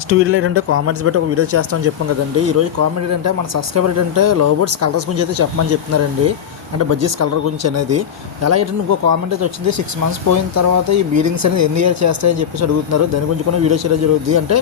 Last వీడియోలో ఏంటంటే comments పెట్టి ఒక వీడియో చేస్తామని చెప్పాం కదండి. ఈరోజు కామెంట్ ఏంటంటే మన సబ్స్క్రైబర్ ఏంటంటే లవ్ బర్డ్స్ కలర్స్ గురించి అయితే చెప్పమని చెప్తున్నారండి. అంటే బడ్జెస్ కలర్ గురించి అనేది. ఎలా ఇంకో కామెంట్ అయితే వచ్చింది సిక్స్ మంత్స్ పోయిన తర్వాత ఈ బీడింగ్స్ అనేది ఎన్ని ఇయర్ చేస్తాయని చెప్పేసి అడుగుతున్నారు. దాని గురించి కూడా వీడియో చేయడం జరుగుతుంది అంటే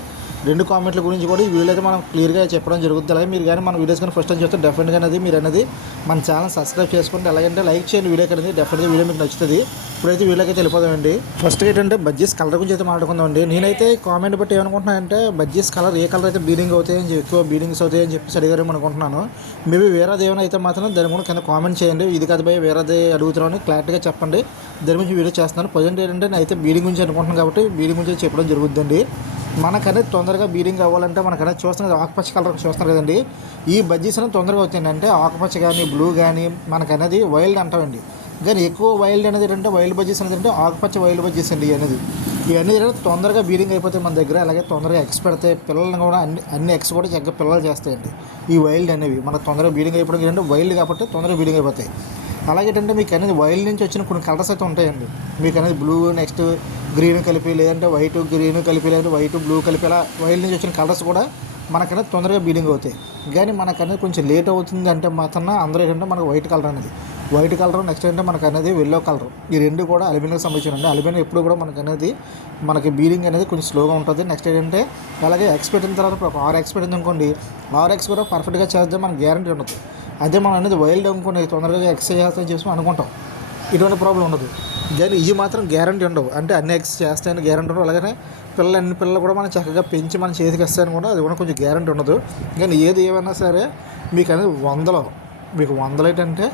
రెండు కామెంట్ల గురించి కూడా ఈ వీడియో అయితే మనం క్లియర్గా చెప్పడం జరుగుతుంది అలాగే మీరు కానీ మన వీడియోస్ కానీ ఫస్ట్ టైం చూస్తే డెఫినెట్గా అనేది మీరు అనేది మన ఛానల్ సబ్స్క్రైబ్ చేసుకుంటే ఎలాగంటే లైక్ చేయండి వీడియో అనేది డెఫినెట్గా వీడియో మీకు నచ్చుతుంది. ఇప్పుడైతే వీడియోకి అయితే వెళ్ళిపోదామండి. ఫస్ట్ ఏంటంటే బడ్జెస్ కలర్ గురించి అయితే మాట్లాడుకుందామండి. నేనైతే కామెంట్ బట్టి ఏమనుకుంటున్నానంటే బడ్జెస్ కలర్ ఏ కలర్ అయితే బీడింగ్ అవుతాయని ఎక్కువ బీడింగ్స్ అవుతాయని చెప్పేసి అడిగారేమో అనుకుంటున్నాను. మేబీ వేరేది ఏమైనా అయితే మాత్రం దాని కూడా కింద కామెంట్ చేయండి. ఇది కదా భయ వేరేది అడుగుతున్నాను. క్లారిటీగా చెప్పండి. దాని గురించి వీడియో చేస్తున్నాను. ప్రజెంట్ ఏంటంటే నేను అయితే బీడింగ్ గురించి అనుకుంటున్నాను కాబట్టి బీడింగ్ గురించి చెప్పడం జరుగుతుందండి. మనకనేది తొందరగా బీడింగ్ అవ్వాలంటే మనకనేది చూస్తున్నాం కదా ఆకుపచ్చ కలర్ చూస్తున్నారు కదండి. ఈ బజ్జీస్ అనేది తొందరగా అవుతాయండి అంటే ఆకుపచ్చ కానీ బ్లూ కానీ మనకనేది వైల్డ్ అంటామండి. కానీ ఎక్కువ వైల్డ్ అనేది ఏంటంటే వైల్డ్ బజ్జీస్ అనేది అంటే ఆకుపచ్చ వైల్డ్ బజ్జీస్ అండి అనేది ఇవన్నీ తొందరగా బీరింగ్ అయిపోతాయి మన దగ్గర అలాగే తొందరగా ఎక్స్ పెడతాయి పిల్లల్ని కూడా అన్ని అన్ని ఎక్స్ కూడా చక్కగా పిల్లలు చేస్తాయండి. ఈ వైల్డ్ అనేవి. మనకు తొందరగా బీడింగ్ అయిపోవడం ఏంటంటే వైల్డ్ కాబట్టి తొందరగా బీడింగ్ అయిపోతాయి. అలాగే ఏంటంటే మీకు అనేది వైల్డ్ నుంచి వచ్చిన కొన్ని కలర్స్ అయితే ఉంటాయండి. మీకు అనేది బ్లూ నెక్స్ట్ గ్రీన్ కలిపి లేదంటే వైట్ గ్రీన్ కలిపి లేదంటే వైట్ బ్లూ కలిపి అలా వైల్డ్ నుంచి వచ్చిన కలర్స్ కూడా మనకనేది తొందరగా బీడింగ్ అవుతాయి. కానీ మనకనేది కొంచెం లేట్ అవుతుంది అంటే మాత్రం అందరూ ఏంటంటే మనకు వైట్ కలర్ అనేది. వైట్ కలర్ నెక్స్ట్ ఏంటంటే మనకు అనేది ఎల్లో కలర్. ఈ రెండు కూడా అల్యూమినియం సంబంధించిన అల్యూమినియం ఎప్పుడు కూడా మనకు అనేది మనకి బీడింగ్ అనేది కొంచెం స్లోగా ఉంటుంది. నెక్స్ట్ ఏంటంటే అలాగే ఎక్స్ పెట్టిన తర్వాత ఒక ఆరు ఎక్స్ పెట్టింది అనుకోండి ఆరు ఎక్స్ కూడా పర్ఫెక్ట్గా చేస్తే మనకు గ్యారంటీ ఉండదు. అదే మనం అనేది వైల్డ్ అనుకోండి తొందరగా ఎక్స్ చేస్తామని చెప్పి అనుకుంటాం. ఇటువంటి ప్రాబ్లం ఉండదు. కానీ ఇవి మాత్రం గ్యారంటీ ఉండవు. అంటే అన్ని ఎక్స్ చేస్తాయని గ్యారంటీ ఉండవు. అలాగే పిల్లలు అన్ని పిల్లలు కూడా మనం చక్కగా పెంచి మనం చేతికి వస్తాయని కూడా అది కూడా కొంచెం గ్యారంటీ ఉండదు. కానీ ఏది ఏమైనా సరే మీకు అనేది వందలో మీకు వందలు ఏంటంటే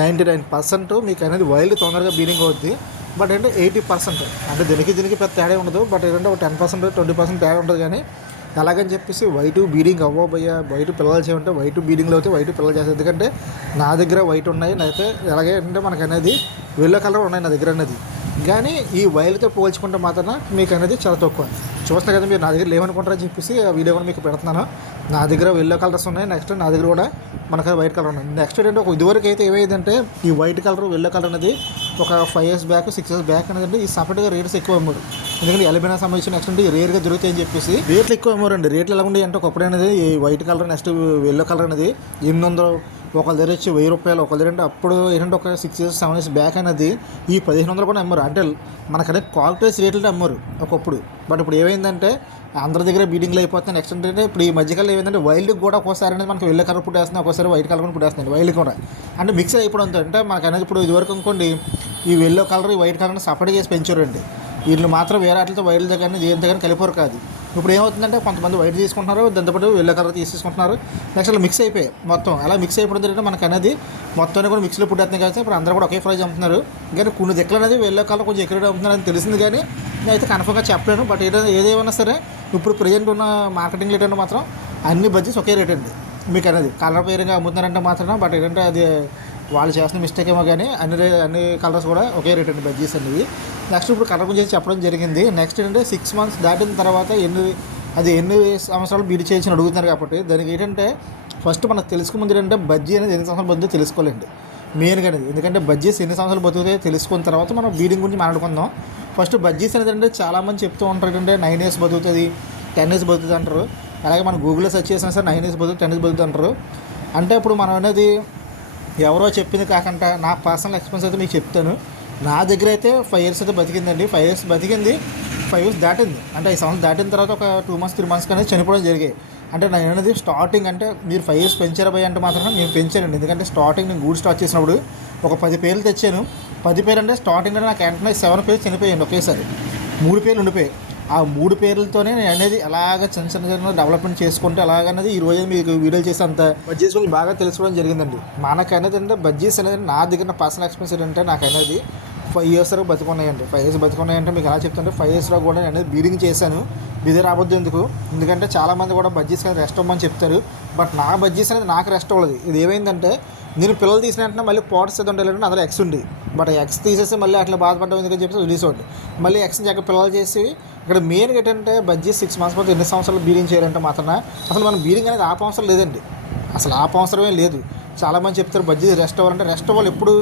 నైంటీ నైన్ పర్సెంట్ మీకు అనేది వైల్డ్ తొందరగా బీడింగ్ అవుద్ది. బట్ అంటే ఎయిటీ పర్సెంట్. అంటే దీనికి దీనికి పెద్ద తేడా ఉండదు. బట్ ఏంటంటే ఒక టెన్ పర్సెంట్ ట్వంటీ పర్సెంట్ తేడా ఉంటుంది కానీ అలాగని చెప్పేసి వైట్ బీడింగ్ అవ్వబోయా వైట్ పిల్లలు చేయమంటే వైట్ బీడింగ్లో అయితే వైట్ పిల్లలు చేస్తారు. ఎందుకంటే నా దగ్గర వైట్ ఉన్నాయి అయితే అలాగే అంటే మనకు అనేది వెల్లో కలర్ ఉన్నాయి నా దగ్గర అనేది. కానీ ఈ వైర్లతో పోల్చుకుంటే మాత్రం మీకు అనేది చాలా తక్కువ. చూస్తే కదా మీరు నా దగ్గర లేవనుకుంటారని చెప్పేసి ఆ వీడియో కూడా మీకు పెడుతున్నాను. నా దగ్గర ఎల్లో కలర్స్ ఉన్నాయి. నెక్స్ట్ నా దగ్గర కూడా మనకు వైట్ కలర్ ఉన్నాయి. నెక్స్ట్ ఏంటంటే ఒక ఇదివరకు అయితే ఏమైందంటే ఈ వైట్ కలర్ ఎల్లో కలర్ అనేది ఒక five years back six years back అనేది ఈ సపరేట్గా రేట్స్ ఎక్కువ అమ్మారు ఎందుకంటే ఎలబినా సంబంధించిన నెక్స్ట్ అంటే జరుగుతాయి అని చెప్పేసి. రేట్లు ఎక్కువ అమ్మారండి రేట్లు ఎలా ఉండే అంటే ఒకప్పుడు అనేది ఈ white colour next yellow colour అనేది ఎనిమిది వందలు ఒకళ్ళ దగ్గర వచ్చి వెయ్యి రూపాయలు ఒకళ్ళ దగ్గర అంటే అప్పుడు ఏంటంటే ఒక six years seven years back అనేది ఈ పదిహేను వందలు కూడా అమ్మారు. అంటే మనకనే క్వాలిటీస్ రేట్లు అమ్మారు ఒకప్పుడు. బట్ ఇప్పుడు ఏమైందంటే అందరి దగ్గర బీడింగ్లు అయిపోతుంది నెక్స్ట్ ఏంటంటే ఇప్పుడు ఈ మధ్యకాలం ఏమైందంటే వైల్డ్ కూడా ఒకసారి అనేది మనకి వెళ్ళే కలర్ పుట్టేస్తుంది ఒకసారి వైట్ కలర్ కూడా పుట్టేస్తుంది వైల్డ్ కూడా. అంటే మిక్స్ అయిపోవడంతో అంటే మనకు అనేది ఇప్పుడు ఇదివరకు అనుకోండి ఈ ఎల్లో కలర్ ఈ వైట్ కలర్ని సపరేట్ చేసి పెంచారండి. వీళ్ళు మాత్రం వేరే వాటితో వైల్డ్ దగ్గర దేనితో కానీ కలిపారు కాదు. ఇప్పుడు ఏమవుతుందంటే కొంతమంది వైట్ తీసుకుంటున్నారు దాంతోపాటు వెళ్ళే కలర్ తీసుకుంటున్నారు నెక్స్ట్ అలా మిక్స్ అయిపోయాయి మొత్తం. అలా మిక్స్ అయిపోవడం జరిగితే మనకు అనేది మొత్తం కూడా మిక్స్లో పుట్టేస్తుంది కాబట్టి ఇప్పుడు అందరూ కూడా ఒకే ప్రైజ్ అమ్ముతున్నారు కానీ కొన్ని దిక్కులు అనేది వెళ్ళే కలర్ కొంచెం ఎక్కువ అమ్ముతున్నారు అని తెలిసింది కానీ నేనైతే కన్ఫర్మ్గా చెప్పలేను. బట్ ఏదైనా ఏదేమైనా సరే ఇప్పుడు ప్రజెంట్ ఉన్న మార్కెటింగ్ రేట్ అంటే మాత్రం అన్ని బడ్జెట్స్ ఒకే రేట్ అండి. మీకు అనేది కలర్ పేరుగా అమ్ముతున్నారంటే మాత్రం బట్ ఏంటంటే అది వాళ్ళు చేస్తున్న మిస్టేక్ ఏమో కానీ అన్ని అన్ని కలర్స్ కూడా ఒకే రేట్ అండి బడ్జెట్స్ అనేవి. నెక్స్ట్ ఇప్పుడు కరెక్ట్ గురించి చెప్పడం జరిగింది. నెక్స్ట్ ఏంటంటే సిక్స్ మంత్స్ దాటిన తర్వాత ఎన్ని అది ఎన్ని సంవత్సరాలు బీడి చేయించి అడుగుతున్నారు కాబట్టి దానికి ఏంటంటే ఫస్ట్ మనకు తెలుసుకు ముందు ఏంటంటే బజ్జీ అనేది ఎన్ని సంవత్సరాలు బతుకుతుందో తెలుసుకోలేండి. మెయిన్గా అనేది. ఎందుకంటే బజ్జీస్ ఎన్ని సంవత్సరాలు బతుకుతాయో తెలుసుకున్న తర్వాత మనం బీడింగ్ గురించి మాట్లాడుకుందాం. ఫస్ట్ బజ్జీస్ అనేది అంటే చాలామంది చెప్తూ ఉంటారు ఏంటంటే నైన్ ఇయర్స్ బతుకుతుంది టెన్ ఇయర్స్ బతుకుతుంది అంటారు. అలాగే మనం గూగుల్లో సెర్చ్ చేసినా సరే నైన్ ఇయర్స్ బతుకు టెన్ ఇయర్స్ బతుకుతుంది అంటారు. అంటే ఇప్పుడు మనం అనేది ఎవరో చెప్పింది కాకుండా నా పర్సనల్ ఎక్స్పీరియన్స్ అయితే మీకు చెప్తాను. నా దగ్గర అయితే ఫైవ్ ఇయర్స్ అయితే బతికిందండి. ఫైవ్ ఇయర్స్ బతికింది. ఫైవ్ ఇయర్స్ దాటింది. అంటే ఈ సంవత్సరం దాటిన తర్వాత ఒక టూ మంత్స్ త్రీ మంత్స్ అనేది చనిపోవడం జరిగాయి. అంటే నేను అనేది స్టార్టింగ్ అంటే మీరు ఫైవ్ ఇయర్స్ పెంచారు భయ అంటే మాత్రం నేను పెంచానండి ఎందుకంటే స్టార్టింగ్ నేను గూడ్ స్టార్ట్ చేసినప్పుడు ఒక పది పేర్లు తెచ్చాను. పది పేరు అంటే స్టార్టింగ్ నాకు వెంటనే సెవెన్ పేర్లు చనిపోయాయండి ఒకేసారి. మూడు పేర్లు ఉండిపోయాయి. ఆ మూడు పేర్లతోనే నేను అనేది ఎలాగ చిన్న చిన్న చిన్న డెవలప్మెంట్ చేసుకుంటే అలాగనేది ఈ రోజు మీకు వీడియోలు చేసి అంత బజ్జీస్ గురించి బాగా తెలుసుకోవడం జరిగిందండి. మనకనేది అంటే బజ్జీస్ అనేది నా దగ్గర పర్సనల్ ఎక్స్పీరియన్స్ ఏంటంటే నాకు అనేది ఫైవ్ ఇయర్స్ వరకు బతుకున్నాయండి. ఫైవ్ ఇయర్స్ బతుకున్నాయంటే మీకు ఎలా చెప్తుంటే ఫైవ్ ఇయర్స్లో కూడా నేను అనేది బీడింగ్ చేశాను. బిజీ రాబోద్దు ఎందుకు? ఎందుకంటే చాలామంది కూడా బడ్జెట్స్ అనేది రెస్ట్ అవ్వమని చెప్తారు. బట్ నా బడ్జెట్స్ అనేది నాకు రెస్ట్ అవ్వలేదు ఇది ఏమైందంటే నేను పిల్లలు తీసిన వెంటనే మళ్ళీ పోర్ట్స్ ఏదో ఉండాలంటే అందులో ఎక్స్ ఉంది. బట్ ఎక్స్ తీసేసి మళ్ళీ అట్లా బాధపడ్డం ఎందుకని చెప్పి రిలీజ్ అవుతుంది మళ్ళీ ఎక్స్ చక్క పిల్లలు చేసి ఇక్కడ మెయిన్గా ఏంటంటే బడ్జెట్ సిక్స్ మంత్స్ పోతే ఎన్ని సంవత్సరాలు బీడింగ్ చేయాలంటే మాత్రం అసలు మనం బీడింగ్ అనేది ఆప అవసరం లేదండి. అసలు ఆప అవసరమే లేదు. చాలామంది చెప్తారు బడ్జెట్ రెస్ట్ అవ్వాలంటే రెస్ట్ అవ్వాలి ఎప్పుడు?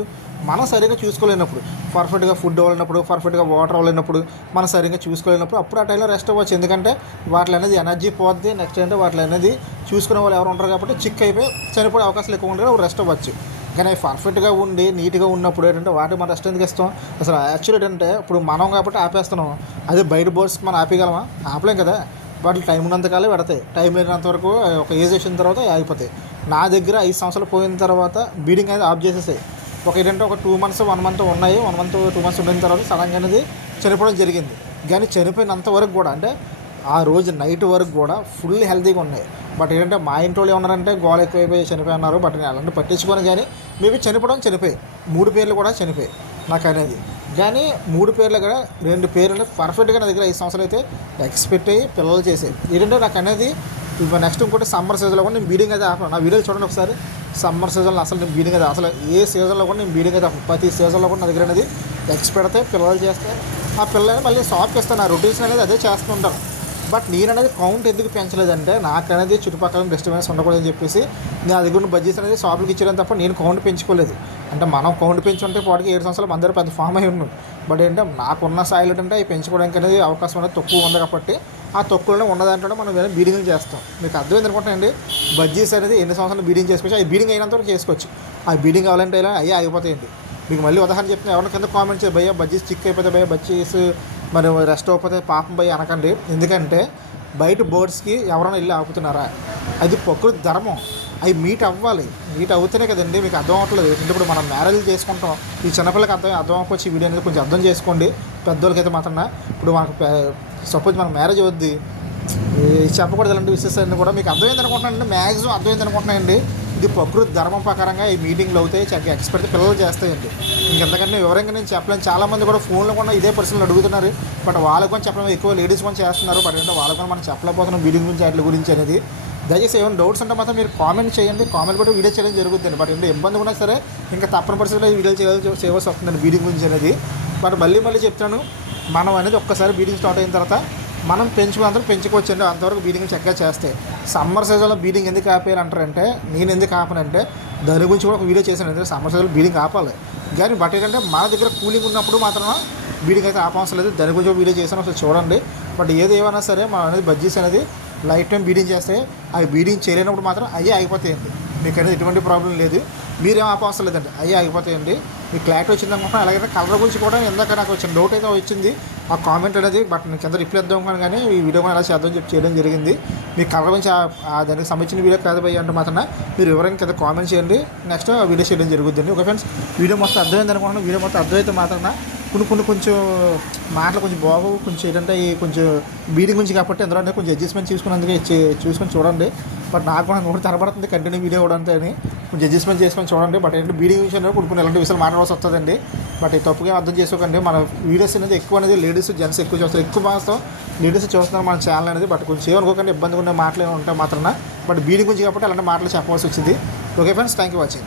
మనం సరిగ్గా చూసుకోలేనప్పుడు పర్ఫెక్ట్గా ఫుడ్ అవ్వలేనప్పుడు పర్ఫెక్ట్గా వాటర్ అవ్వలేనప్పుడు మనం సరిగ్గా చూసుకోలేనప్పుడు అప్పుడు ఆ టైంలో రెస్ట్ అవ్వచ్చు. ఎందుకంటే వాటి అనేది ఎనర్జీ పోద్ది నెక్స్ట్ ఏంటంటే వాటి అనేది చూసుకునే వాళ్ళు ఎవరు ఉంటారు కాబట్టి చిక్ అయిపోయి చనిపోయే అవకాశాలు ఎక్కువ ఉంటాయి రెస్ట్ అవ్వచ్చు. కానీ అవి పర్ఫెక్ట్గా ఉండి నీట్గా ఉన్నప్పుడు ఏంటంటే వాటి మనం రెస్ట్ ఎందుకు ఇస్తాం? అసలు యాక్చువల్ ఏంటంటే ఇప్పుడు మనం కాబట్టి ఆపేస్తున్నాం. అదే బయట బోర్డ్స్కి మనం ఆపేయగలమా? ఆపలేం కదా. వాటికి టైం ఉన్నంతకాలే పెడతాయి. టైం లేనంత వరకు ఒక ఏజ్ వచ్చిన తర్వాత ఆగిపోతాయి. నా దగ్గర ఐదు సంవత్సరాలు పోయిన తర్వాత బీడింగ్ అనేది ఆఫ్ చేసేసాయి. ఒక ఏంటంటే ఒక టూ మంత్స్ వన్ మంత్ ఉన్నాయి. వన్ మంత్ టూ మంత్స్ ఉండిన తర్వాత సడన్గా అనేది చనిపోవడం జరిగింది. కానీ చనిపోయినంత వరకు కూడా అంటే ఆ రోజు నైట్ వరకు కూడా ఫుల్ హెల్తీగా ఉన్నాయి. బట్ ఏంటంటే మా ఇంట్లో వాళ్ళు ఏమన్నారంటే గోల ఎక్కువైపోయి చనిపోయి ఉన్నారు బట్ నేను అలాంటి పట్టించుకొని కానీ మేబీ చనిపోవడం చనిపోయి. మూడు పేర్లు కూడా చనిపోయి నాకు అనేది. కానీ మూడు పేర్లు కూడా రెండు పేర్లు పర్ఫెక్ట్గా నా దగ్గర ఐదు సంవత్సరాలు అయితే ఎక్స్పెక్ట్ అయ్యి పిల్లలు చేసేది ఏంటంటే నాకు అనేది ఇప్పుడు నెక్స్ట్ ఇంకోటి సమ్మర్ సీజన్లో కూడా నేను వీడియో అయితే ఆపను. నా వీడియోలు చూడండి ఒకసారి. సమ్మర్ సీజన్లో అసలు నేను బీడింగ్ అయితే అసలు ఏ సీజన్లో కూడా నేను బీడింగ్ అయితే ప్రతి సీజన్లో కూడా నా దగ్గర అనేది ఎక్స్ పెడితే పిల్లలు చేస్తే ఆ పిల్లలు మళ్ళీ షాప్కి ఇస్తాను నా రొటీన్స్ అనేది అదే చేస్తుంటాను బట్ నేను అనేది కౌంట్ ఎందుకు పెంచలేదంటే నాకు అనేది చుట్టుపక్కల డిస్టర్బెన్స్ ఉండకూడదని చెప్పేసి నేను అది కూడా బడ్జెట్ అనేది షాపులకు ఇచ్చేయడం తప్ప నేను కౌంట్ పెంచుకోలేదు. అంటే మనం కౌంట్ పెంచుంటే పాటికి ఏడు సంవత్సరాలు అందరూ పెద్ద ఫామ్ అయి ఉన్నాం. బట్ ఏంటంటే నాకున్న స్థాయిలో ఏంటంటే అవి పెంచుకోవడానికి అనేది అవకాశం అనేది తక్కువ ఉంది కాబట్టి ఆ తక్కువలోనే ఉన్నదంటే మనం వేరే బీడింగ్ చేస్తాం. మీకు అర్థమైంది అనుకుంటానండి? బజ్జీస్ అనేది ఎన్ని సంవత్సరాలు బీడింగ్ చేసుకోవచ్చు? అది బీడింగ్ అయినంత వరకు చేసుకోవచ్చు. ఆ బీడింగ్ అవ్వాలంటే ఇలా అయ్యి ఆగిపోతాయండి. మీకు మళ్ళీ ఉదాహరణ చెప్తున్నా ఎవరిని కింద కామెంట్ చేయ భయ్య బజ్జీస్ చిక్ అయిపోతే భయ్య బడ్జెట్స్ మరి రెస్ట్ అవ్వకపోతే పాపం భయ్య అనకండి. ఎందుకంటే బయట బోర్డ్స్కి ఎవరైనా వెళ్ళి ఆపుతున్నారా? అది ప్రకృతి ధర్మం. అవి మీట్ అవ్వాలి. మీట్ అవుతేనే కదండి మీకు అర్థం అవ్వట్లేదు. ఎందుకంటే ఇప్పుడు మనం మ్యారేజ్ చేసుకుంటాం ఈ చిన్నపిల్లకి అర్థం అర్థం అవ్వకపోవచ్చు. ఈ వీడియో అనేది కొంచెం అర్థం చేసుకోండి. పెద్దోళ్ళకైతే మాత్రం ఇప్పుడు మనకు సపోజ్ మనకు మ్యారేజ్ అవుద్ది ఈ చెప్పకూడదు ఇలాంటి విషయాలన్నీ కూడా మీకు అర్థమైంది అనుకుంటున్నానండి. మ్యాక్సిమం అర్థమైంది అనుకుంటున్నానండి. ఇది ప్రకృతి ధర్మం ప్రకారంగా ఈ మీటింగ్లు అవుతాయి చక్కగా ఎక్స్పెక్ట్ పిల్లలు చేస్తాయండి. ఇంకెంతకంటే వివరంగా నేను చెప్పలేను. చాలామంది కూడా ఫోన్లో కూడా ఇదే పరిస్థితులు అడుగుతున్నారు. బట్ వాళ్ళకు కూడా చెప్పడం ఎక్కువ లేడీస్ కూడా చేస్తున్నారు. బట్ ఏంటంటే వాళ్ళకు కూడా మనం చెప్పలేకపోతున్నాం మీటింగ్ గురించి వాటి గురించి అనేది. దయచేసి ఏమైనా డౌట్స్ ఉంటే మాత్రం మీరు కామెంట్ చేయండి. కామెంట్ కూడా వీడియో చేయడం జరుగుతుంది బట్ ఏంటంటే ఇబ్బంది ఉన్నా సరే ఇంకా తప్పని పరిస్థితుల్లో వీడియో చేయాల్సి చేయవలసి వస్తుందండి వీడియో గురించి అనేది. బట్ మళ్ళీ మళ్ళీ చెప్తాను మనం అనేది ఒక్కసారి బీడింగ్ స్టార్ట్ అయిన తర్వాత మనం పెంచుకున్నంతరం పెంచుకోవచ్చు అండి అంతవరకు బీడింగ్ చక్కగా చేస్తే. సమ్మర్ సీజన్లో బీడింగ్ ఎందుకు ఆపేయాలి అంటారంటే నేను ఎందుకు ఆపనంటే దాని గురించి కూడా ఒక వీడియో చేశాను. అంటే సమ్మర్ సీజన్లో బీడింగ్ ఆపాలి. కానీ బట్ ఏంటంటే మన దగ్గర కూలింగ్ ఉన్నప్పుడు మాత్రం బీడింగ్ అయితే ఆపవసరం లేదు. దాని గురించి వీడియో చేశాను. ఒకసారి చూడండి. బట్ ఏది ఏమైనా సరే మనం అనేది బడ్జెట్స్ అనేది లైఫ్ టైం బీడింగ్ చేస్తే అవి బీడింగ్ చేయలేనప్పుడు మాత్రం అయ్యే ఆగిపోతాయండి. మీకు అనేది ఎటువంటి ప్రాబ్లం లేదు. మీరేం ఆపవసరం లేదండి. అయ్యే ఆగిపోతాయండి. మీకు క్లారిటీ వచ్చింది అనుకుంటున్నాను అలాగే కలర్ గురించి కూడా ఇందాక నాకు వచ్చిన డౌట్ అయితే వచ్చింది. ఆ కామెంట్ అనేది బట్ నేను కింద రిప్లై ఇద్దాం అనుకున్నాను కానీ ఈ వీడియో కూడా ఎలా చేద్దాం చెప్పి చేయడం జరిగింది. మీ కలర్ గురించి ఆ- దానికి సంబంధించిన వీడియో కాదు పోయి అంటే మాత్రం మీరు వివరంగా కింద కామెంట్ చేయండి. నెక్స్ట్ ఆ వీడియో చేయడం జరుగుతుంది ఓకే ఫ్రెండ్స్ వీడియో మొత్తం అర్థమైంది అనుకుంటున్నాను వీడియో మొత్తం అర్థమైతే మాత్రం కొన్ని కొన్ని కొంచెం మాటలు కొంచెం బాగు కొంచెం ఏంటంటే కొంచెం బీడింగ్ గురించి కాబట్టి ఎందులో కొంచెం అడ్జస్ట్మెంట్ చూసుకున్నందుకే చూసుకొని చూడండి. బట్ నాకు కూడా నోటి తరబడుతుంది కంటిన్యూ వీడియో కూడా అంతే అని. కొంచెం అడ్జస్ట్మెంట్ చేసుకొని చూడండి. బట్ ఏంటంటే బీడింగ్ విషయంలో కొన్ని ఎలాంటి విషయాలు మాట్లాడాల్సి వస్తుందండి. బట్ ఈ తప్పుగా అర్థం చేసుకోకండి. మన వీడియోస్ అనేది ఎక్కువ అనేది లేడీస్ జెంట్స్ ఎక్కువ చూస్తారు. ఎక్కువ మాత్రం లేడీస్ చూస్తున్నారు మన ఛానల్ అనేది. బట్ కొంచెం ఏమనుకోకండి ఇబ్బందిగా ఉండే మాటలు ఏమైనా ఉంటే మాత్రం బట్ బీడింగ్ గురించి కాబట్టి అలాంటి మాటలు చెప్పవలసి వచ్చింది. Okay friends thank you watching